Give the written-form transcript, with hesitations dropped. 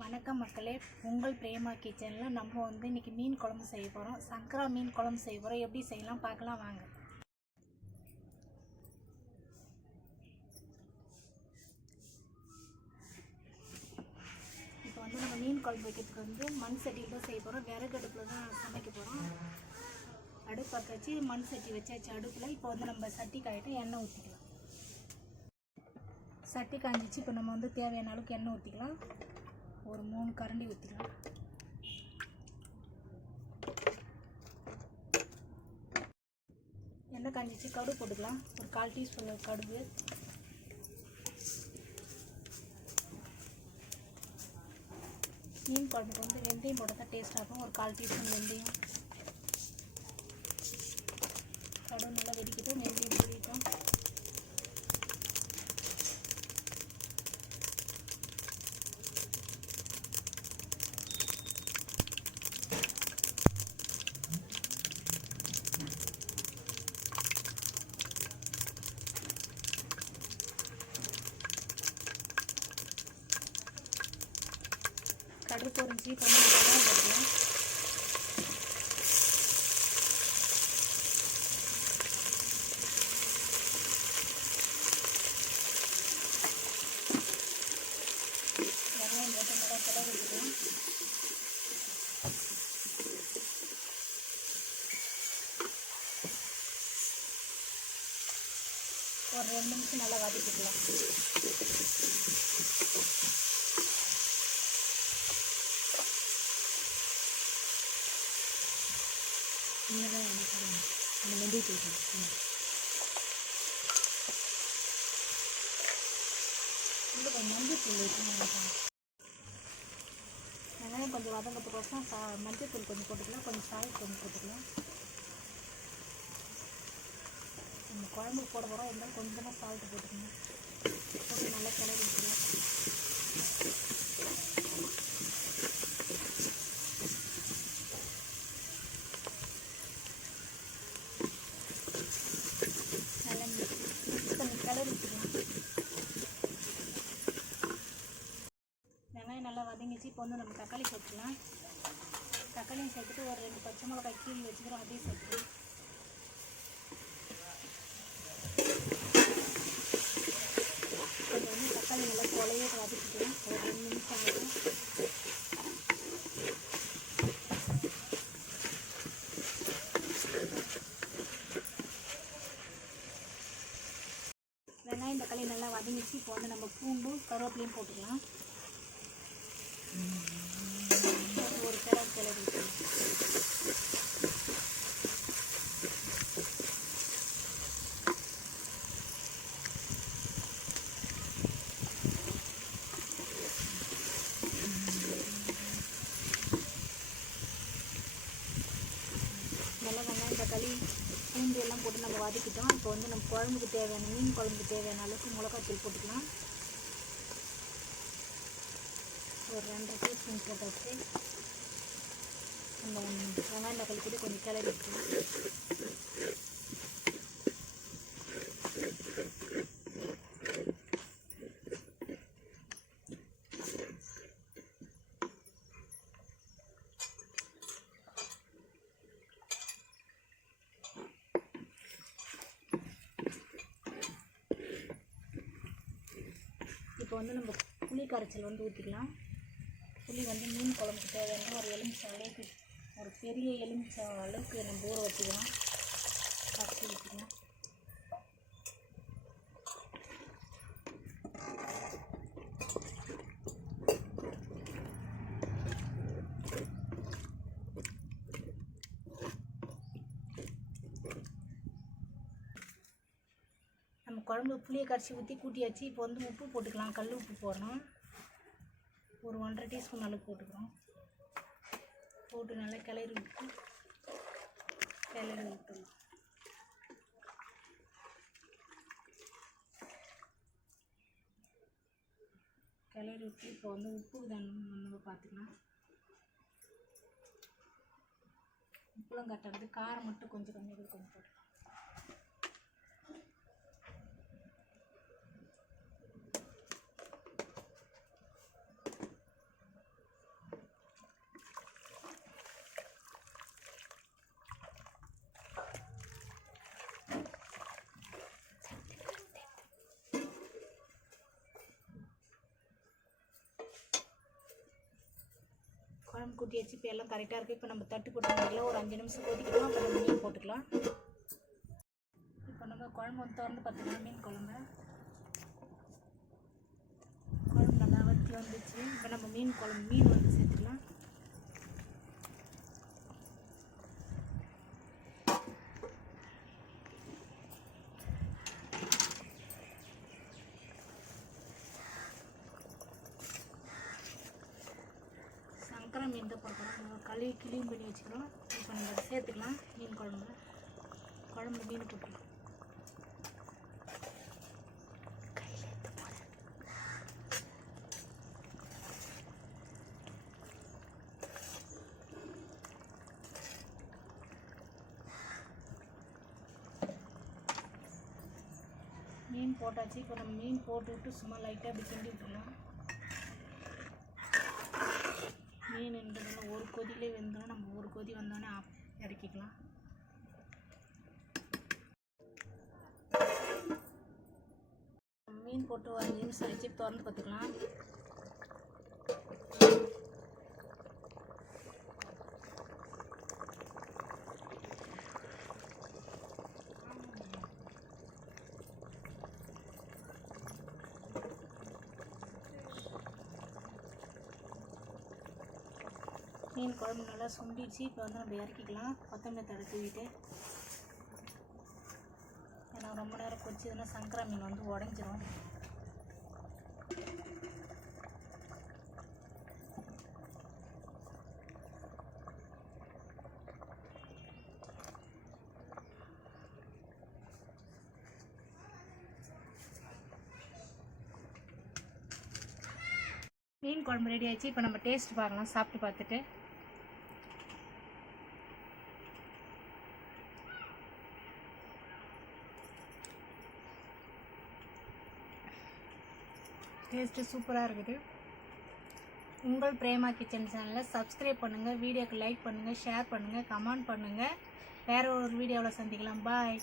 வணக்கம் மக்களே, உங்கள் பிரேமா கிச்சனில் நம்ம இன்றைக்கி மீன் குழம்பு செய்ய போகிறோம். சங்கரா மீன் குழம்பு செய்ய போகிறோம். எப்படி செய்யலாம் பார்க்கலாம் வாங்க. இப்போ நம்ம மீன் குழம்பு வைக்கிறதுக்கு மண் சட்டியில் தான் செய்ய போகிறோம். விறகு அடுப்பில் தான் சமைக்க போகிறோம். அடுப்பு பற்ற வச்சு மண் சட்டி வச்சாச்சு அடுப்பில். இப்போ நம்ம சட்டி காயிட்டு எண்ணெய் ஊற்றிக்கலாம். சட்டி காஞ்சிச்சு. இப்போ நம்ம தேவையான அளவுக்கு எண்ணெய் ஊற்றிக்கலாம். ஒரு 3 கரண்டி ஊற்றிக்கலாம். எண்ணெய் காஞ்சிச்சு. கடுகு போட்டுக்கலாம். ஒரு 1/4 டீஸ்பூன் கடுகு. மீன் குழம்புக்கு வெந்தயம் போட்டால் தான் டேஸ்ட்டாக இருக்கும். ஒரு 1/4 டீஸ்பூன் வெந்தயம். கடுகு நல்லா வெடிக்கிட்டு வெந்தயம் பொரியிட்டோம். கடுகு பொரிஞ்சு கொஞ்சம் வெங்காயம் போட்டுக்கலாம். வெங்காயம் போட்டு நல்லா கிளறி விட்டுக்கலாம். ஒரு 2 நிமிஷம் நல்லா வதக்கிக்கலாம். வெங்காயம் கொஞ்சம் வதங்கிறதுக்கோசம் மஞ்சள் தூள் கொஞ்சம் போட்டுக்கலாம். கொஞ்சம் சால்ட் கொஞ்சம் போட்டுக்கலாம். நம்ம குழம்புக்கு போட போகிறோம். இருந்தாலும் கொஞ்சமாக சால்ட்டு போட்டுக்கணும். போட்டு நல்லா கிளறி விட்டுக்கலாம். நல்லா மிக்ஸ் பண்ணி கிளறி விட்டுக்கலாம். வெங்காயம் நல்லா வதங்கிச்சு. இப்போ நம்ம தக்காளி சேர்த்துக்கலாம். தக்காளியும் சேர்த்துட்டு ஒரு 2 பச்சை மிளகாய் கீழே வச்சுக்கிறோம். அதையும் சேர்த்துக்கலாம். கொஞ்சம் தக்காளி நல்லா கொலைய வதக்கிக்கலாம். ஒரு 2 நிமிஷம் ஆகும். வெங்காயம் தக்காளி நல்லா வதங்கிச்சு. இப்போ நம்ம பூண்டும் கருவேப்பிலையும் போட்டுக்கலாம். ஒரு கிளறி விட்டுக்கலாம். நல்லா வெங்காயம் தக்காளி பூண்டு எல்லாம் போட்டு நம்ம வதக்கிட்டோம். இப்போ நம்ம குழம்புக்கு தேவையான மீன் குழம்புக்கு தேவையான அளவுக்கு மிளகாத்தூள் போட்டுக்கலாம். ஒரு 2 டீஸ்பூன் போட்டாச்சு. நம்ம வெங்காயம் தக்காளி போட்டு கொஞ்சம் கிளறி விட்டுக்கலாம். இப்போ நம்ம புளி கரைச்சல் ஊற்றிக்கலாம். புளி மீன் குழம்புக்கு தேவையான ஒரு எலுமிச்சை அளவுக்கு, ஒரு பெரிய எலுமிச்சை அளவுக்கு நம்ம ஊற வச்சுக்கலாம். கரைச்சி ஊற்றிக்கலாம். நம்ம குழம்பு புளியை கரைச்சி ஊற்றி கூட்டியாச்சு. இப்போ உப்பு போட்டுக்கலாம். கல் உப்பு போடணும். ஒரு 1/2 டீஸ்பூன் அளவுக்கு போட்டுக்கிறோம். போட்டு நல்லா கிளறி விட்டுடலாம். கிளறி விட்டு இப்போ உப்பு நம்ம பார்த்துக்கலாம். உப்புலாம் கட்டுறது காரம் மட்டும் கொஞ்சம் போட்டுக்கலாம். குழம்பு கூட்டியாச்சு. இப்போ எல்லாம் கரெக்டாக இருக்குது. இப்போ நம்ம தட்டு போட்டு முடியல, ஒரு 5 நிமிஷம் கொதிக்கலாம். அப்போ நம்ம மீன் போட்டுக்கலாம். இப்போ நம்ம குழம்பு வந்து திறந்து பார்த்துக்கலாம். மீன் குழம்பு நல்லா வத்தி வந்துச்சு. இப்போ நம்ம மீன் வந்து சேர்த்துக்கலாம். சங்கரா மீன் தான் போடுறோம். நம்ம கழுவி கிளீன் பண்ணி வச்சுக்கிறோம். இப்போ நம்ம அதை சேர்த்துக்கலாம். மீன் குழம்பு மீன் போட்டுக்கலாம். மீன் போட்டாச்சு. இப்போ நம்ம மீன் போட்டு விட்டு சும்மா லைட்டாக அப்படி கிண்டி விட்டுலாம். மீன்ன்றதுல ஒரு கொதியிலே வெந்தோன்னா நம்ம ஒரு கொதி வந்தோடனே இறக்கிக்கலாம். மீன் போட்டு ஒரு 5 நிமிஷம் வச்சு திறந்து பார்த்துக்கலாம். மீன் குழம்பு நல்லா சுண்டிச்சு. இப்போ வந்து நம்ம இறக்கிக்கலாம். கொத்தமல்லி தழை தூவிட்டு. ஏன்னா ரொம்ப நேரம் கொதிச்சதுன்னா சங்கரா மீன் வந்து உடஞ்சிரும். மீன் குழம்பு ரெடி ஆயிடுச்சு. இப்போ நம்ம டேஸ்ட் பார்க்கலாம். சாப்பிட்டு பார்த்துட்டு டேஸ்ட்டு சூப்பராக இருக்குது. உங்கள் பிரேமா கிச்சன் சேனலை சப்ஸ்கிரைப் பண்ணுங்கள், வீடியோக்கு லைக் பண்ணுங்கள், ஷேர் பண்ணுங்கள், கமெண்ட் பண்ணுங்கள். வேறு ஒரு வீடியோவில் சந்திக்கலாம். பாய்.